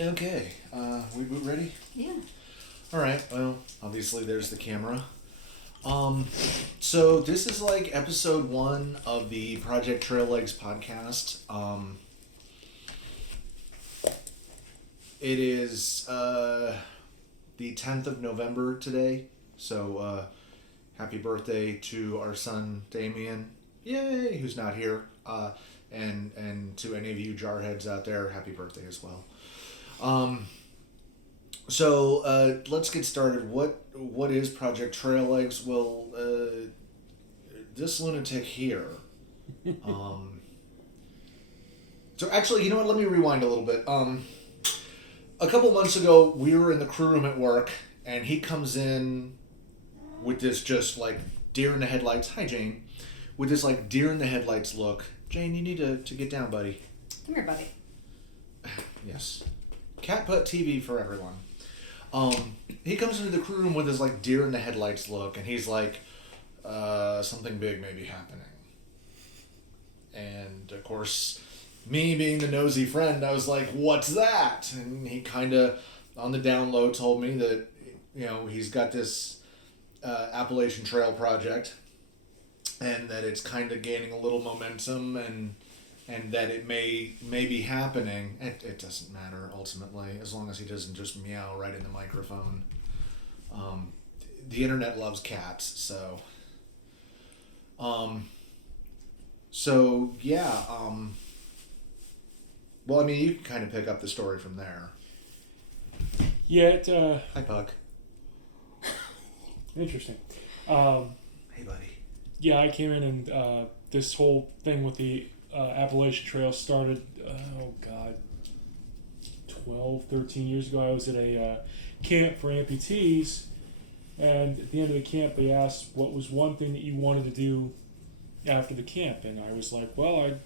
Okay, we ready? Yeah. All right. Well, obviously there's the camera. So this is like episode 1 of the Project Trail Legs podcast. It is the 10th of November today. So happy birthday to our son Damien. Yay! Who's not here. And to any of you jarheads out there, happy birthday as well. So let's get started. What is Project Trail Legs? Well, this lunatic here. So actually, you know what? Let me rewind a little bit. A couple months ago, we were in the crew room at work, and he comes in with this just like deer in the headlights. Hi, Jane. With this like deer in the headlights look. Jane, you need to get down, buddy. Come here, buddy. Yes. Cat Butt TV for everyone. He comes into the crew room with his like deer in the headlights look, and he's like, something big may be happening. And of course, me being the nosy friend, I was like, what's that? And he kind of, on the down low, told me that, he's got this Appalachian Trail project, and that it's kind of gaining a little momentum, and that it may be happening. It doesn't matter, ultimately, as long as he doesn't just meow right in the microphone. The internet loves cats, so... yeah, well, I mean, you can kind of pick up the story from there. Yeah, Hi, Puck. Interesting. Hey, buddy. Yeah, I came in and this whole thing with the Appalachian Trail started, 12, 13 years ago. I was at a camp for amputees, and at the end of the camp they asked what was one thing that you wanted to do after the camp, and I was like, well, I'd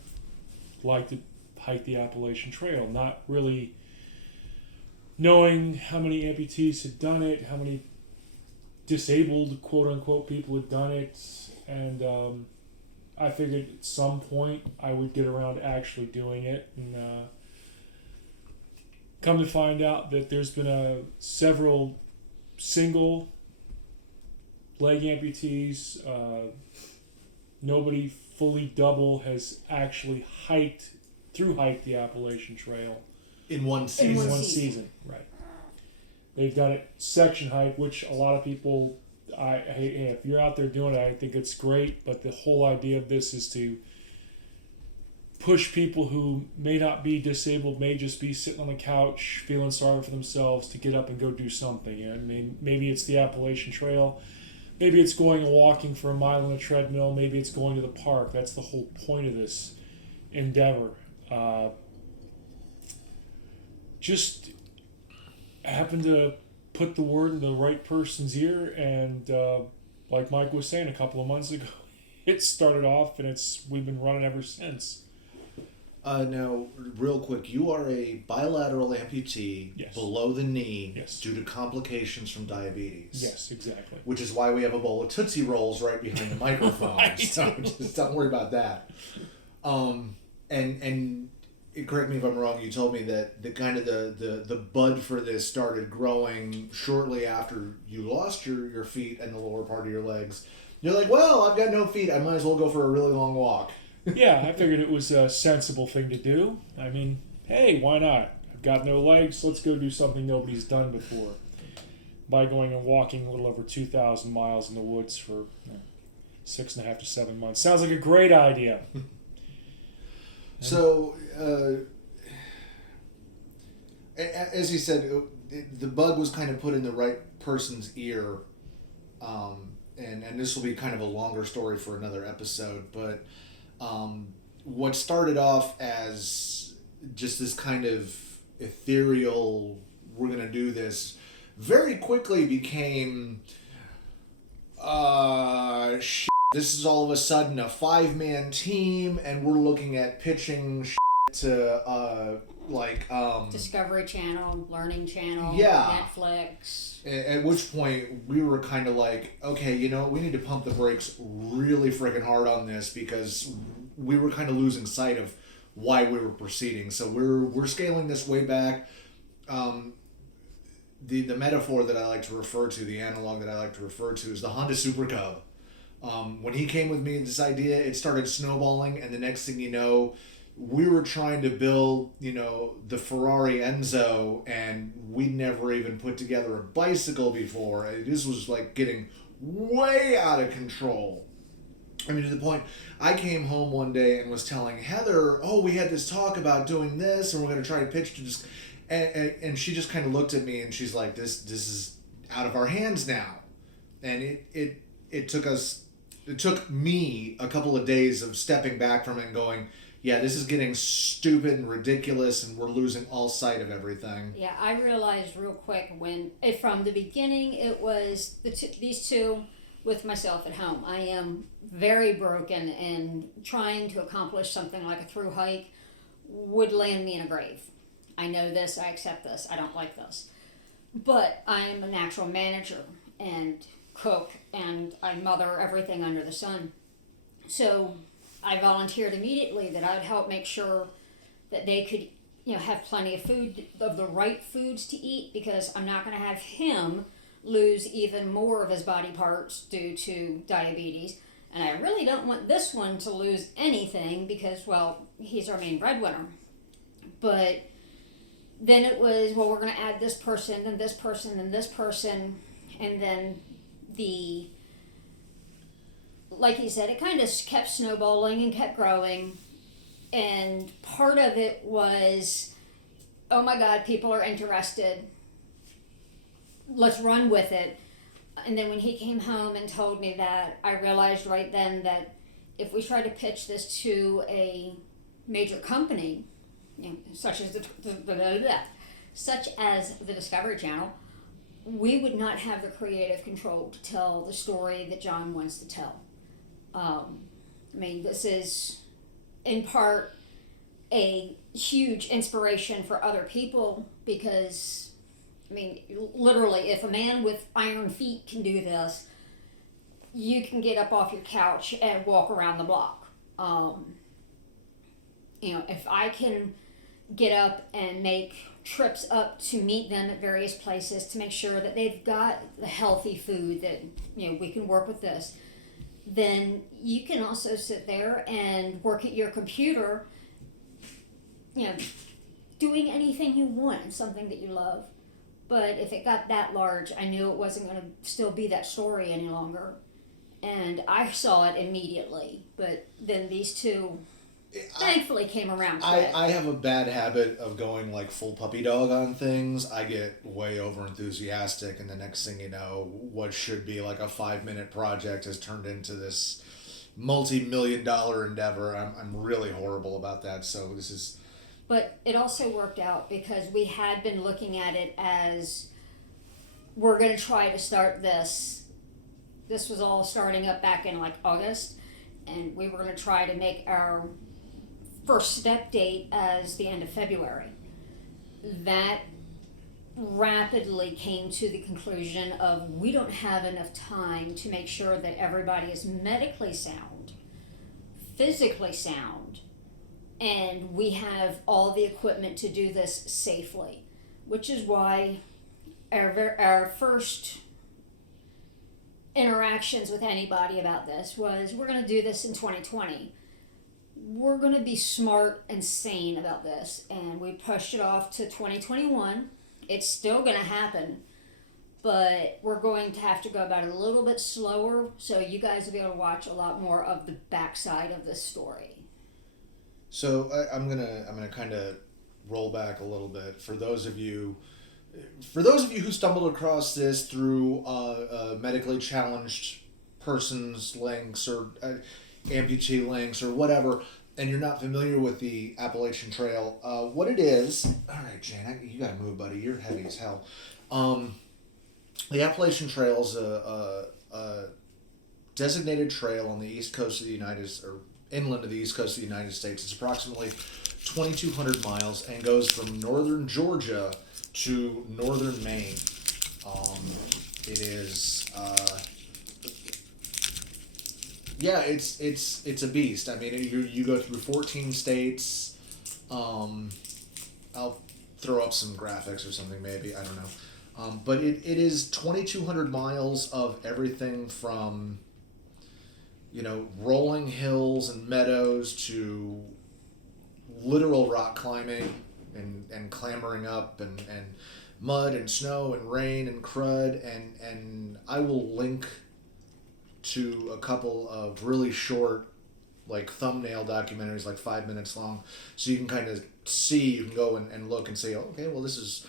like to hike the Appalachian Trail, not really knowing how many amputees had done it, how many disabled quote-unquote people had done it, and I figured at some point I would get around to actually doing it, and come to find out that there's been several single leg amputees. Nobody fully double has actually hiked the Appalachian Trail In one season. in one season. Right. They've done it section hike, which a lot of people, if you're out there doing it, I think it's great, but the whole idea of this is to push people who may not be disabled, may just be sitting on the couch feeling sorry for themselves, to get up and go do something. I mean, maybe it's the Appalachian Trail, maybe it's going and walking for a mile on a treadmill, maybe it's going to the park. That's the whole point of this endeavor. Just happened to put the word in the right person's ear, and like Mike was saying a couple of months ago, it started off, and we've been running ever since. Now, real quick, you are a bilateral amputee. Yes. Below the knee. Yes. Due to complications from diabetes. Yes, exactly. Which is why we have a bowl of Tootsie Rolls right behind the microphone. Right. So just don't worry about that. And correct me if I'm wrong, you told me that the kind of the bud for this started growing shortly after you lost your feet and the lower part of your legs. You're like, well, I've got no feet. I might as well go for a really long walk. Yeah, I figured it was a sensible thing to do. I mean, hey, why not? I've got no legs. Let's go do something nobody's done before. By going and walking a little over 2,000 miles in the woods for 6.5 to 7 months. Sounds like a great idea. So, as you said, the bug was kind of put in the right person's ear, and this will be kind of a longer story for another episode, but what started off as just this kind of ethereal, we're going to do this, very quickly became, this is all of a sudden a 5-man team, and we're looking at pitching to Discovery Channel, Learning Channel, yeah, Netflix. At which point we were kind of like, okay, we need to pump the brakes really freaking hard on this, because we were kind of losing sight of why we were proceeding. So we're scaling this way back. the metaphor that I like to refer to, the analog that I like to refer to, is the Honda Super Cub. When he came with me with this idea, it started snowballing, and the next thing you know, we were trying to build, the Ferrari Enzo, and we'd never even put together a bicycle before. This was like getting way out of control. I mean, to the point, I came home one day and was telling Heather, we had this talk about doing this, and we're going to try to pitch to just, and she just kind of looked at me, and she's like, this is out of our hands now. And it took me a couple of days of stepping back from it and going, yeah, this is getting stupid and ridiculous, and we're losing all sight of everything. Yeah, I realized real quick from the beginning, it was these two with myself at home. I am very broken, and trying to accomplish something like a through hike would land me in a grave. I know this, I accept this, I don't like this. But I am a natural manager and cook, and I mother everything under the sun. So I volunteered immediately that I would help make sure that they could, have plenty of food, of the right foods to eat, because I'm not going to have him lose even more of his body parts due to diabetes. And I really don't want this one to lose anything because, he's our main breadwinner. But then it was, we're going to add this person, then this person, then this person, and then like he said, it kind of kept snowballing and kept growing. And part of it was, oh my God, people are interested. Let's run with it. And then when he came home and told me that, I realized right then that if we try to pitch this to a major company, such as the Discovery Channel, we would not have the creative control to tell the story that John wants to tell. This is in part a huge inspiration for other people because, literally, if a man with iron feet can do this, you can get up off your couch and walk around the block. If I can get up and make trips up to meet them at various places to make sure that they've got the healthy food that, we can work with this, then you can also sit there and work at your computer, doing anything you want, something that you love. But if it got that large, I knew it wasn't going to still be that story any longer. And I saw it immediately. But then these two thankfully came around quick. I have a bad habit of going like full puppy dog on things. I get way over enthusiastic, and the next thing you know, what should be like a 5-minute project has turned into this multi-million-dollar endeavor. I'm really horrible about that. So this is... But it also worked out because we had been looking at it as we're going to try to start this. This was all starting up back in like August, and we were going to try to make our first step date as the end of February. That rapidly came to the conclusion of we don't have enough time to make sure that everybody is medically sound, physically sound, and we have all the equipment to do this safely, which is why our first interactions with anybody about this was, we're going to do this in 2020. We're going to be smart and sane about this, and we pushed it off to 2021. It's still going to happen, but we're going to have to go about it a little bit slower, so you guys will be able to watch a lot more of the backside of this story. So I'm gonna kind of roll back a little bit for those of you who stumbled across this through medically challenged persons links or amputee links or whatever, and you're not familiar with the Appalachian Trail. What it is? All right, Jane, you gotta move, buddy. You're heavy as hell. The Appalachian Trail is a designated trail on the east coast of the inland of the east coast of the United States. It's approximately 2,200 miles and goes from northern Georgia to northern Maine. It is, it's a beast. I mean, you go through 14 states. I'll throw up some graphics or something, maybe. I don't know. But it is 2,200 miles of everything from, rolling hills and meadows to literal rock climbing and clambering up and mud and snow and rain and crud. And I will link to a couple of really short, like thumbnail documentaries, like 5 minutes long, so you can kind of see, you can go and look and say, oh, okay, well, this is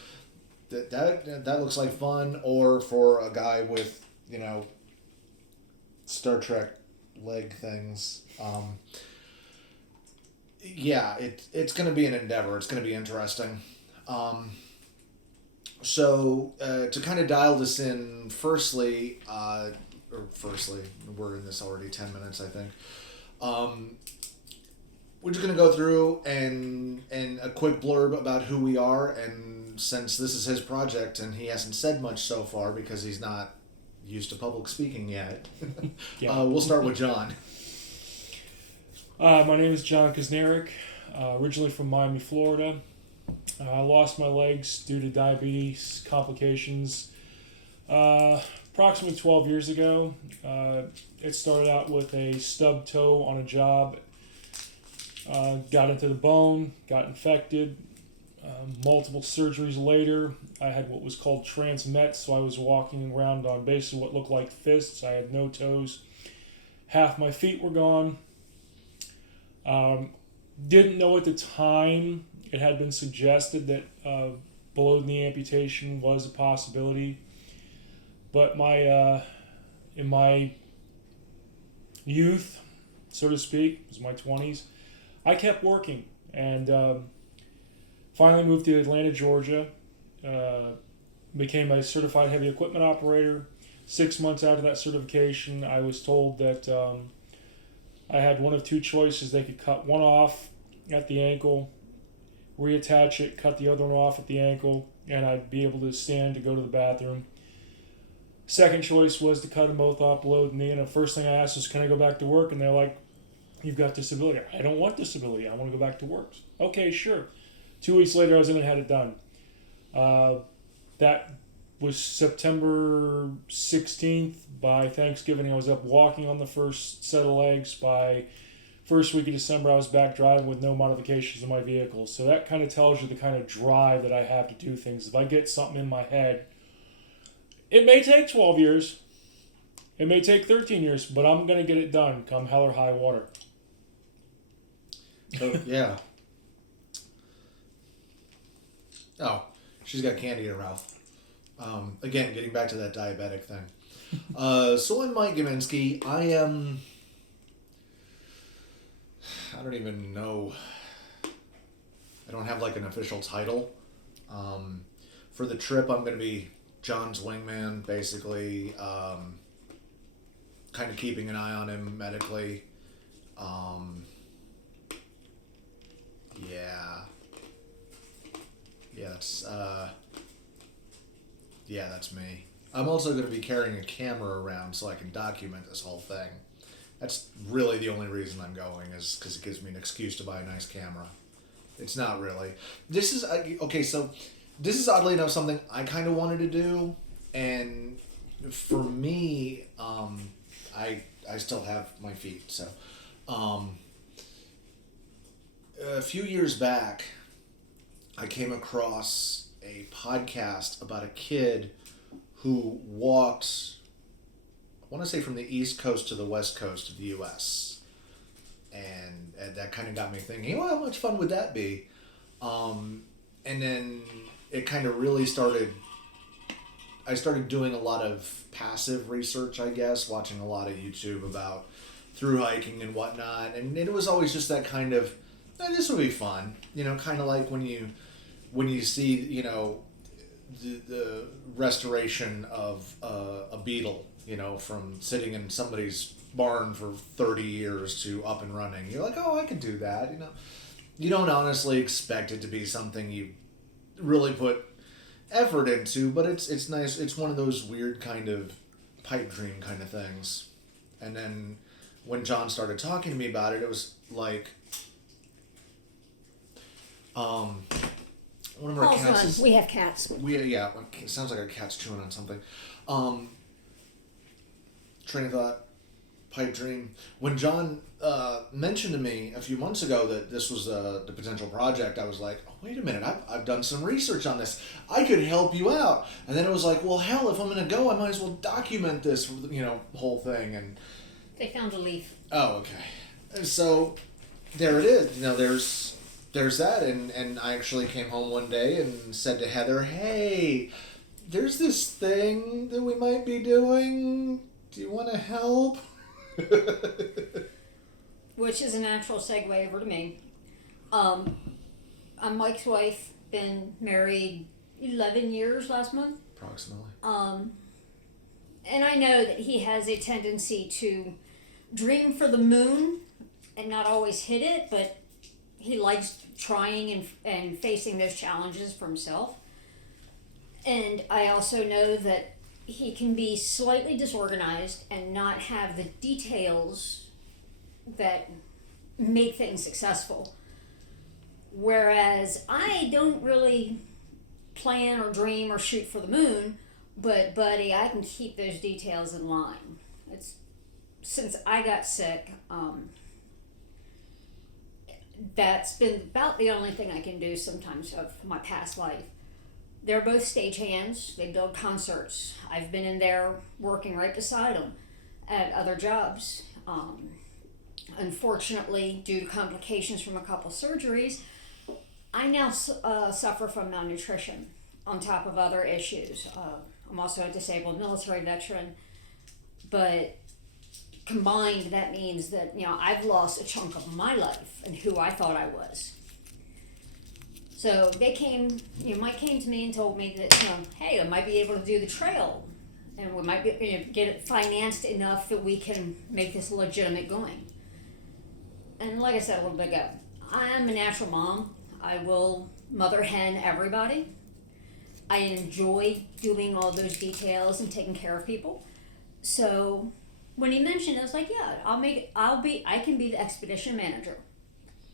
that looks like fun. Or for a guy with Star Trek leg things, it's going to be an endeavor. It's going to be interesting. So to kind of dial this in, firstly, we're in this already 10 minutes, I think. We're just going to go through and a quick blurb about who we are, and since this is his project and he hasn't said much so far because he's not used to public speaking yet, we'll start with John. My name is John Kuznirik, originally from Miami, Florida. I lost my legs due to diabetes complications approximately 12 years ago. It started out with a stub toe on a job, got into the bone, got infected. Multiple surgeries later, I had what was called transmet, so I was walking around on basically what looked like fists. I had no toes. Half my feet were gone. Didn't know at the time it had been suggested that below-the-knee amputation was a possibility. But in my youth, so to speak, it was my 20s, I kept working and finally moved to Atlanta, Georgia, became a certified heavy equipment operator. 6 months after that certification, I was told that I had one of two choices. They could cut one off at the ankle, reattach it, cut the other one off at the ankle, and I'd be able to stand to go to the bathroom. Second choice was to cut them both off below the knee, and the first thing I asked was, can I go back to work? And they're like, you've got disability. I don't want disability. I want to go back to work. Okay, sure. 2 weeks later, I was in and had it done. That was September 16th. By Thanksgiving, I was up walking on the first set of legs. By first week of December, I was back driving with no modifications in my vehicle. So that kind of tells you the kind of drive that I have to do things. If I get something in my head, it may take 12 years. It may take 13 years, but I'm going to get it done come hell or high water. So, yeah. Oh, she's got candy in her mouth. Again, getting back to that diabetic thing. So I'm Mike Gaminsky. I don't even know. I don't have like an official title. For the trip, I'm going to be John's wingman, basically. Kind of keeping an eye on him medically. That's me. I'm also going to be carrying a camera around so I can document this whole thing. That's really the only reason I'm going, is because it gives me an excuse to buy a nice camera. It's not really. This is, okay, so this is oddly enough something I kind of wanted to do, and for me, I still have my feet, so. A few years back, I came across a podcast about a kid who walked, I want to say from the East Coast to the West Coast of the U.S. And that kind of got me thinking, well, how much fun would that be? And then it kind of really I started doing a lot of passive research, I guess, watching a lot of YouTube about through hiking and whatnot. And it was always just that kind of, this would be fun. Kind of like when you see, the restoration of a beetle, from sitting in somebody's barn for 30 years to up and running. You're like, oh, I could do that. You don't honestly expect it to be something you really put effort into, but it's nice. It's one of those weird kind of pipe dream kind of things. And then when John started talking to me about it, it was like, one of our Paul's cats done. is, We have cats. yeah, it sounds like our cat's chewing on something. Train of thought, pipe dream. When John mentioned to me a few months ago that this was the potential project, I was like, oh, wait a minute, I've done some research on this. I could help you out. And then it was like, well, hell, if I'm going to go, I might as well document this, whole thing. And They found a leaf. oh, okay. So there it is. There's that. And I actually came home one day and said to Heather, hey, there's this thing that we might be doing. Do you want to help? Which is a natural segue over to me. I'm Mike's wife, been married 11 years last month. Approximately. And I know that he has a tendency to dream for the moon and not always hit it, but he likes trying and facing those challenges for himself. And I also know that he can be slightly disorganized and not have the details that make things successful. Whereas I don't really plan or dream or shoot for the moon, but buddy, I can keep those details in line. It's since I got sick, that's been about the only thing I can do sometimes of my past life. They're both stagehands. They build concerts. I've been in there working right beside them at other jobs. Unfortunately, due to complications from a couple surgeries, I now suffer from malnutrition on top of other issues. I'm also a disabled military veteran, but combined that means that I've lost a chunk of my life and who I thought I was. So they came, Mike came to me and told me that, hey, I might be able to do the trail, and we might be get it financed enough that we can make this legitimate going. And like I said a little bit ago, I'm a natural mom. I will mother hen everybody. I enjoy doing all those details and taking care of people. So when he mentioned it, I was like, yeah, I can be the expedition manager.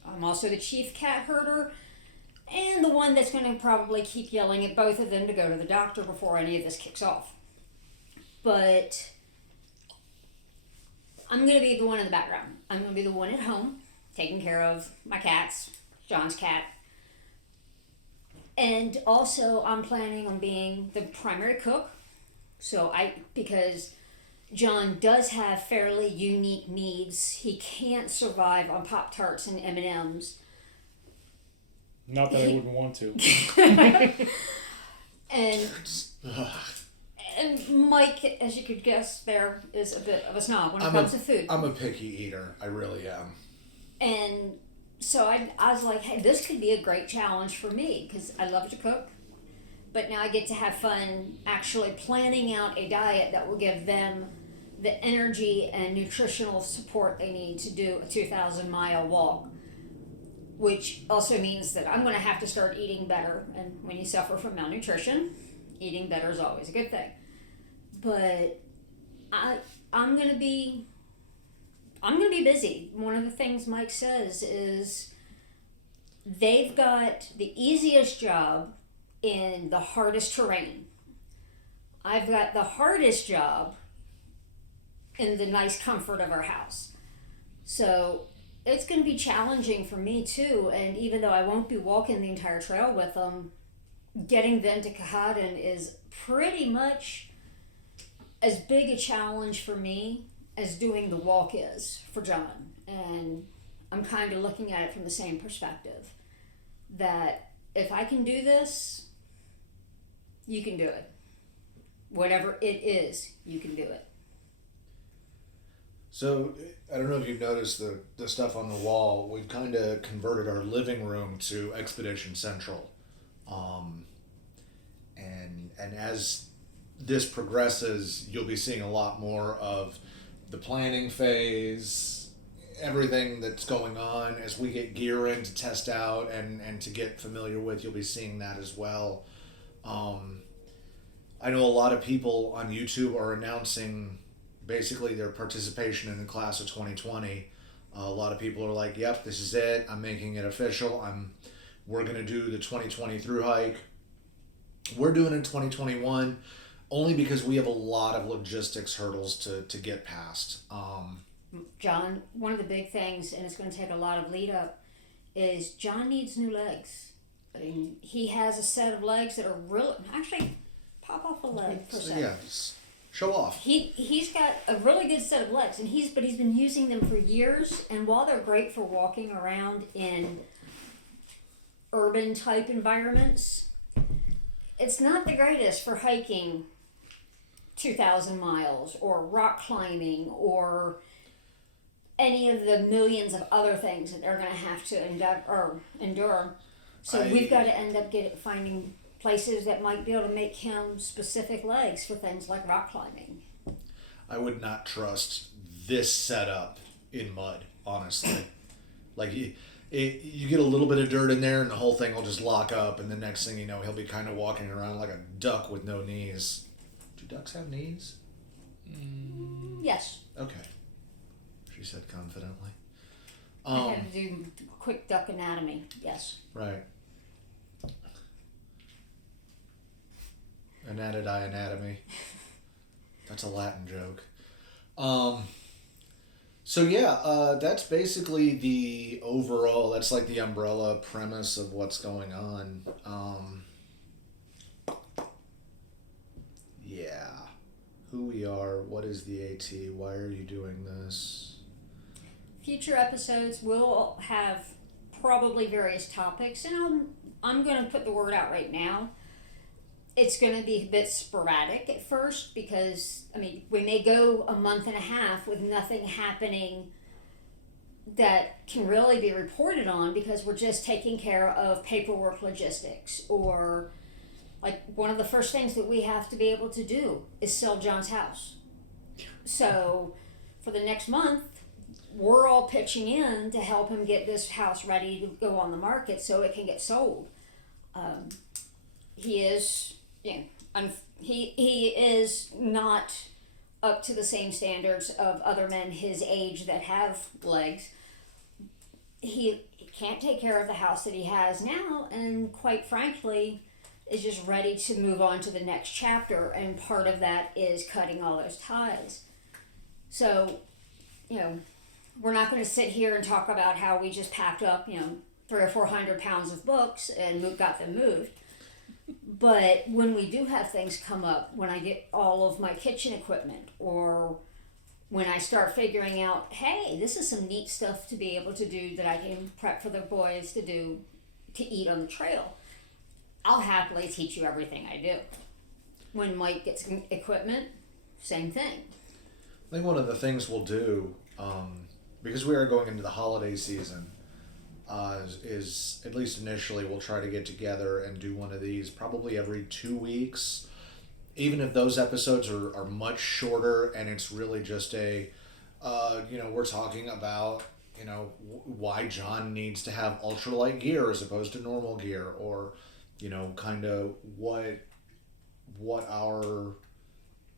I'm also the chief cat herder and the one that's going to probably keep yelling at both of them to go to the doctor before any of this kicks off. But I'm going to be the one in the background. I'm going to be the one at home taking care of my cats, John's cat. And also I'm planning on being the primary cook. Because John does have fairly unique needs. He can't survive on Pop-Tarts and M&Ms. Not that I wouldn't want to. And Mike, as you could guess, there is a bit of a snob when it comes to food. I'm a picky eater. I really am. And so I was like, hey, this could be a great challenge for me because I love to cook. But now I get to have fun actually planning out a diet that will give them the energy and nutritional support they need to do a 2,000-mile walk. Which also means that I'm going to have to start eating better. And when you suffer from malnutrition, eating better is always a good thing. But I'm going to be busy. One of the things Mike says is they've got the easiest job in the hardest terrain. I've got the hardest job in the nice comfort of our house. So it's going to be challenging for me too, and even though I won't be walking the entire trail with them, getting them to Kehadin is pretty much as big a challenge for me as doing the walk is for John. And I'm kind of looking at it from the same perspective, that if I can do this, you can do it. Whatever it is, you can do it. So, I don't know if you've noticed the stuff on the wall. We've kind of converted our living room to Expedition Central. And as this progresses, you'll be seeing a lot more of the planning phase, everything that's going on. As we get gear in to test out and to get familiar with, you'll be seeing that as well. I know a lot of people on YouTube are announcing basically their participation in the class of 2020. A lot of people are like, yep, this is it. I'm making it official. I'm we're going to do the 2020 through hike. We're doing it in 2021 only because we have a lot of logistics hurdles to get past. John, one of the big things, and it's going to take a lot of lead up, is John needs new legs. I mean, he has a set of legs that are really, actually, pop off a leg for a second. Yeah, just show off. He's got a really good set of legs, and he's been using them for years. And while they're great for walking around in urban type environments, it's not the greatest for hiking 2,000 miles or rock climbing or any of the millions of other things that they're going to have to endure. So we've got to end up finding places that might be able to make him specific legs for things like rock climbing. I would not trust this setup in mud, honestly. Like, you get a little bit of dirt in there and the whole thing will just lock up, and the next thing you know, he'll be kind of walking around like a duck with no knees. Do ducks have knees? Yes. Okay. She said confidently. I had to do quick duck anatomy, yes. Right. Anatomy. That's a Latin joke. So yeah, that's basically the overall, that's like the umbrella premise of what's going on. Yeah. Who we are, what is the AT, why are you doing this? Future episodes will have probably various topics, and I'm going to put the word out right now. It's going to be a bit sporadic at first because, I mean, we may go a month and a half with nothing happening that can really be reported on because we're just taking care of paperwork logistics, or like one of the first things that we have to be able to do is sell John's house. So for the next month, we're all pitching in to help him get this house ready to go on the market so it can get sold. He is, he is not up to the same standards of other men his age that have legs. He can't take care of the house that he has now, and quite frankly, is just ready to move on to the next chapter, and part of that is cutting all those ties. So, we're not going to sit here and talk about how we just packed up, 300 or 400 pounds of books and got them moved. But when we do have things come up, when I get all of my kitchen equipment, or when I start figuring out, hey, this is some neat stuff to be able to do that I can prep for the boys to do, to eat on the trail, I'll happily teach you everything I do. When Mike gets equipment, same thing. I think one of the things we'll do, because we are going into the holiday season, is at least initially we'll try to get together and do one of these probably every 2 weeks. Even if those episodes are much shorter and it's really just we're talking about, why John needs to have ultralight gear as opposed to normal gear, or, kind of what our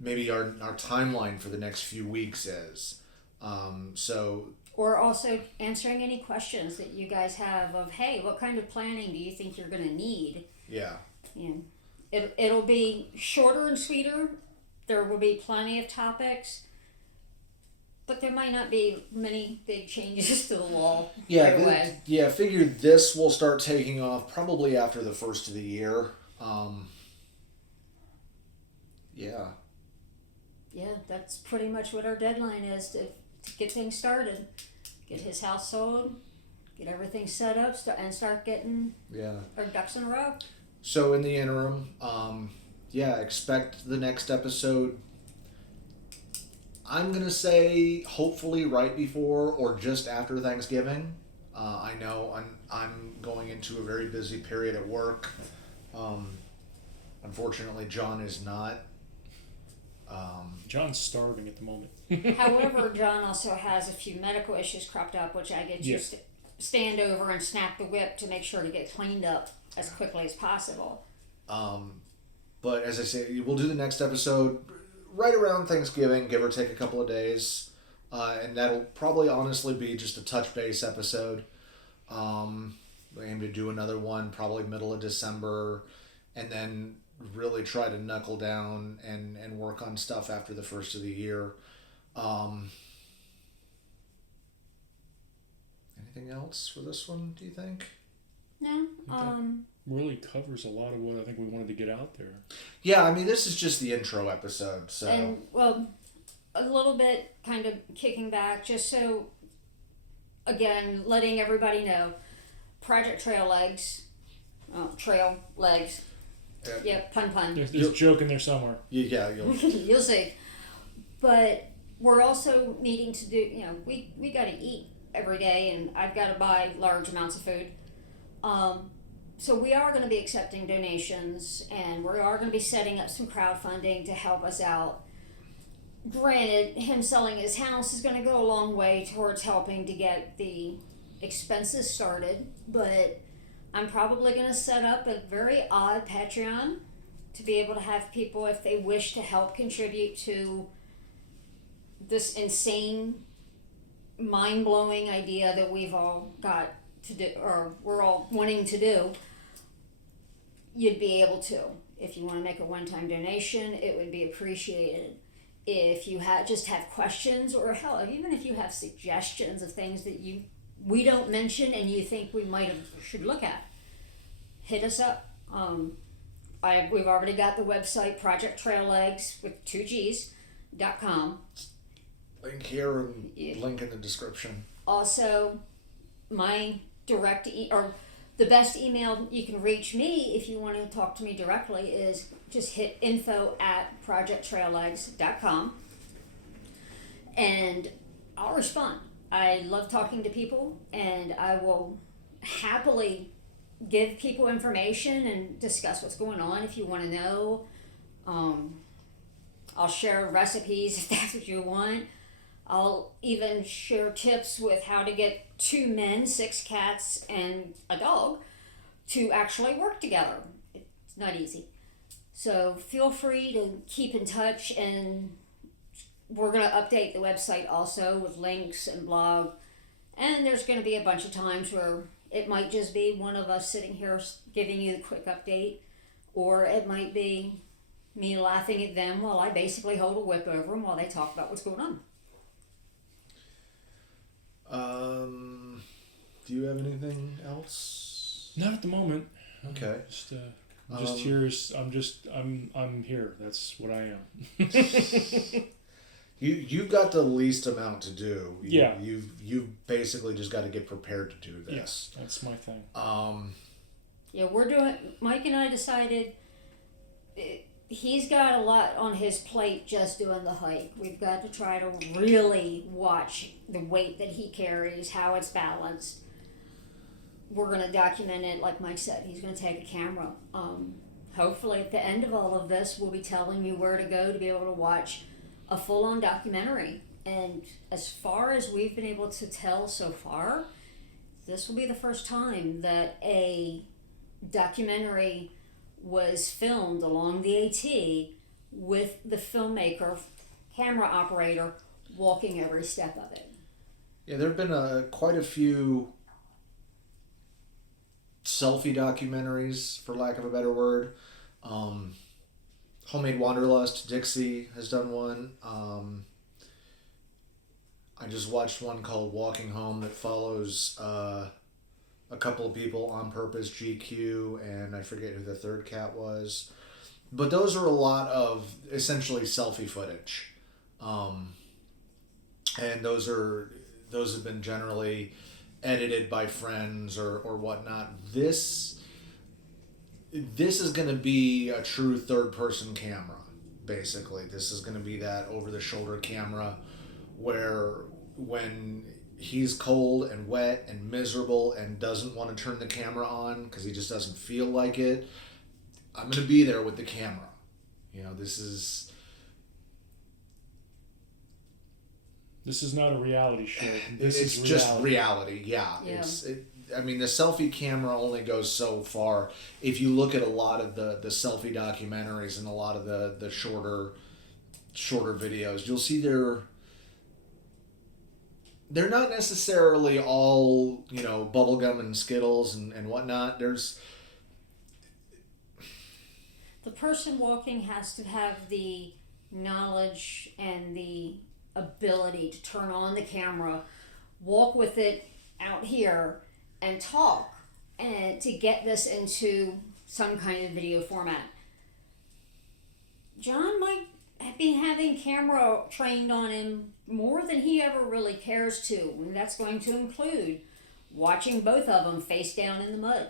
timeline for the next few weeks is. Or also answering any questions that you guys have of, hey, what kind of planning do you think you're going to need? Yeah. It'll be shorter and sweeter. There will be plenty of topics, but there might not be many big changes to the wall right away. Yeah, figure this will start taking off probably after the first of the year. Yeah. Yeah, that's pretty much what our deadline is to get things started. Get his house sold, get everything set up, and start getting our ducks in a row. So in the interim, expect the next episode. I'm going to say hopefully right before or just after Thanksgiving. I know I'm going into a very busy period at work. Unfortunately, John is not. John's starving at the moment. However, John also has a few medical issues cropped up, which I get you to stand over and snap the whip to make sure to get cleaned up as quickly as possible. But as I say, we'll do the next episode right around Thanksgiving, give or take a couple of days. And that'll probably honestly be just a touch base episode. I aim to do another one probably middle of December, and then really try to knuckle down and work on stuff after the first of the year. Anything else for this one, do you think? No. Really covers a lot of what I think we wanted to get out there. Yeah, I mean, this is just the intro episode, so. And, well, a little bit kind of kicking back, just so, again, letting everybody know, Project Trail Legs. Yeah, pun. There's a joke in there somewhere. Yeah, you'll. You'll see. But we're also needing to do, we got to eat every day, and I've got to buy large amounts of food. So we are going to be accepting donations, and we are going to be setting up some crowdfunding to help us out. Granted, him selling his house is going to go a long way towards helping to get the expenses started, but I'm probably going to set up a very odd Patreon to be able to have people, if they wish to help contribute to this insane, mind-blowing idea that we've all got to do, or we're all wanting to do, you'd be able to. If you want to make a one-time donation, it would be appreciated. If you just have questions, or hell, even if you have suggestions of things that we don't mention and you think we should look at, hit us up. We've already got the website Project Trail Legs with 2Gs.com. Link here and link in the description. Also, my direct or the best email you can reach me if you want to talk to me directly is just hit info@projecttraillegs.com, and I'll respond. I love talking to people, and I will happily give people information and discuss what's going on if you want to know. I'll share recipes if that's what you want. I'll even share tips with how to get 2 men, 6 cats, and a dog to actually work together. It's not easy. So feel free to keep in touch, and we're going to update the website also with links and blog. And there's going to be a bunch of times where it might just be one of us sitting here giving you the quick update, or it might be me laughing at them while I basically hold a whip over them while they talk about what's going on. Do you have anything else? Not at the moment. Okay. I'm just here. I'm here. That's what I am. You've got the least amount to do. Yeah. You've basically just got to get prepared to do this. Yes, that's my thing. Yeah, Mike and I decided he's got a lot on his plate just doing the hike. We've got to try to really watch the weight that he carries, how it's balanced. We're going to document it, like Mike said. He's going to take a camera. Hopefully at the end of all of this, we'll be telling you where to go to be able to watch a full-on documentary. And as far as we've been able to tell so far, this will be the first time that a documentary was filmed along the AT with the filmmaker, camera operator, walking every step of it. Yeah, there have been quite a few selfie documentaries, for lack of a better word. Homemade Wanderlust, Dixie has done one. I just watched one called Walking Home that follows a couple of people on purpose, GQ, and I forget who the third cat was. But those are a lot of essentially selfie footage. And those have been generally edited by friends or whatnot. This is going to be a true third-person camera, basically. This is going to be that over-the-shoulder camera where when he's cold and wet and miserable and doesn't want to turn the camera on because he just doesn't feel like it, I'm going to be there with the camera. This is not a reality show. It's just reality, yeah. The selfie camera only goes so far. If you look at a lot of the selfie documentaries and a lot of the shorter videos, you'll see they're not necessarily all, bubblegum and Skittles and whatnot. There's The person walking has to have the knowledge and the ability to turn on the camera, walk with it out here, and talk, and to get this into some kind of video format. John might be having camera trained on him more than he ever really cares to, and that's going to include watching both of them face down in the mud.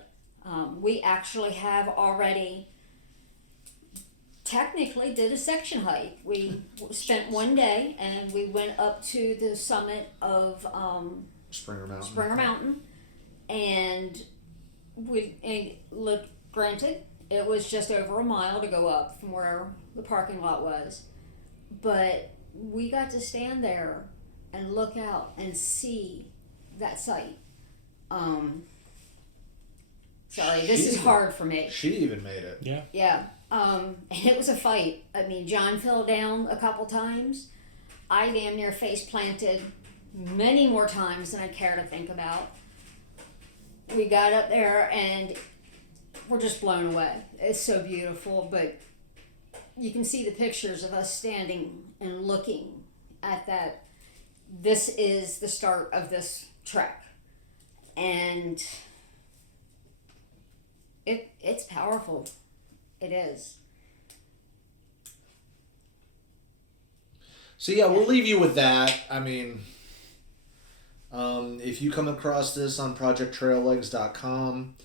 We actually have already technically did a section hike. We spent one day and we went up to the summit of Springer Mountain, and granted, it was just over a mile to go up from where the parking lot was, but we got to stand there and look out and see that sight. Sorry, this is hard for me. She even made it. Yeah. Yeah. And it was a fight. I mean, John fell down a couple times. I damn near face planted many more times than I care to think about. We got up there and we're just blown away. It's so beautiful, but you can see the pictures of us standing and looking at that. This is the start of this trek. And it's powerful. It is. So yeah, we'll leave you with that. I mean, if you come across this on projecttraillegs.com,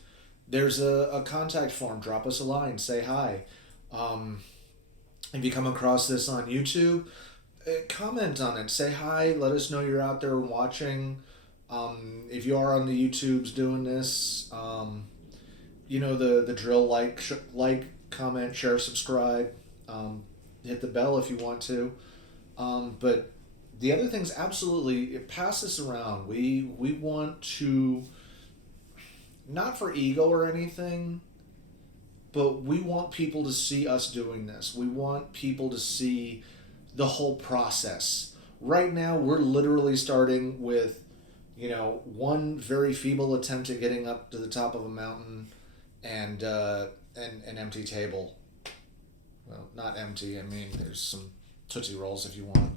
there's a contact form. Drop us a line. Say hi. If you come across this on YouTube, comment on it. Say hi. Let us know you're out there watching. If you are on the YouTubes doing this, the drill. Like, comment, share, subscribe. Hit the bell if you want to. But the other things, absolutely, pass this around. We want to, not for ego or anything, but we want people to see us doing this. We want people to see the whole process. Right now, we're literally starting with, one very feeble attempt at getting up to the top of a mountain and an empty table. Well, not empty. I mean, there's some Tootsie Rolls if you want.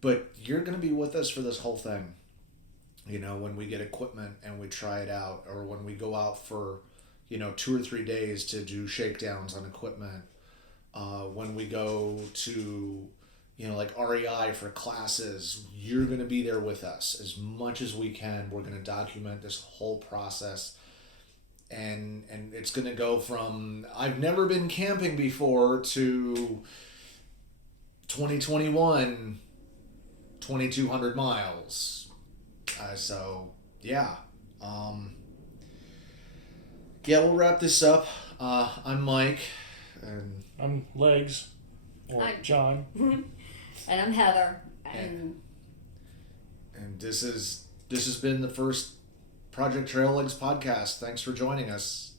But you're going to be with us for this whole thing. When we get equipment and we try it out, or when we go out for, 2 or 3 days to do shakedowns on equipment. When we go to, like REI for classes, you're going to be there with us as much as we can. We're going to document this whole process. And it's going to go from I've never been camping before to 2021, 2,200 miles. So, yeah. We'll wrap this up. I'm Mike. And I'm Legs. Or I'm John. And I'm Heather. And this has been the first Project Trail Legs podcast. Thanks for joining us.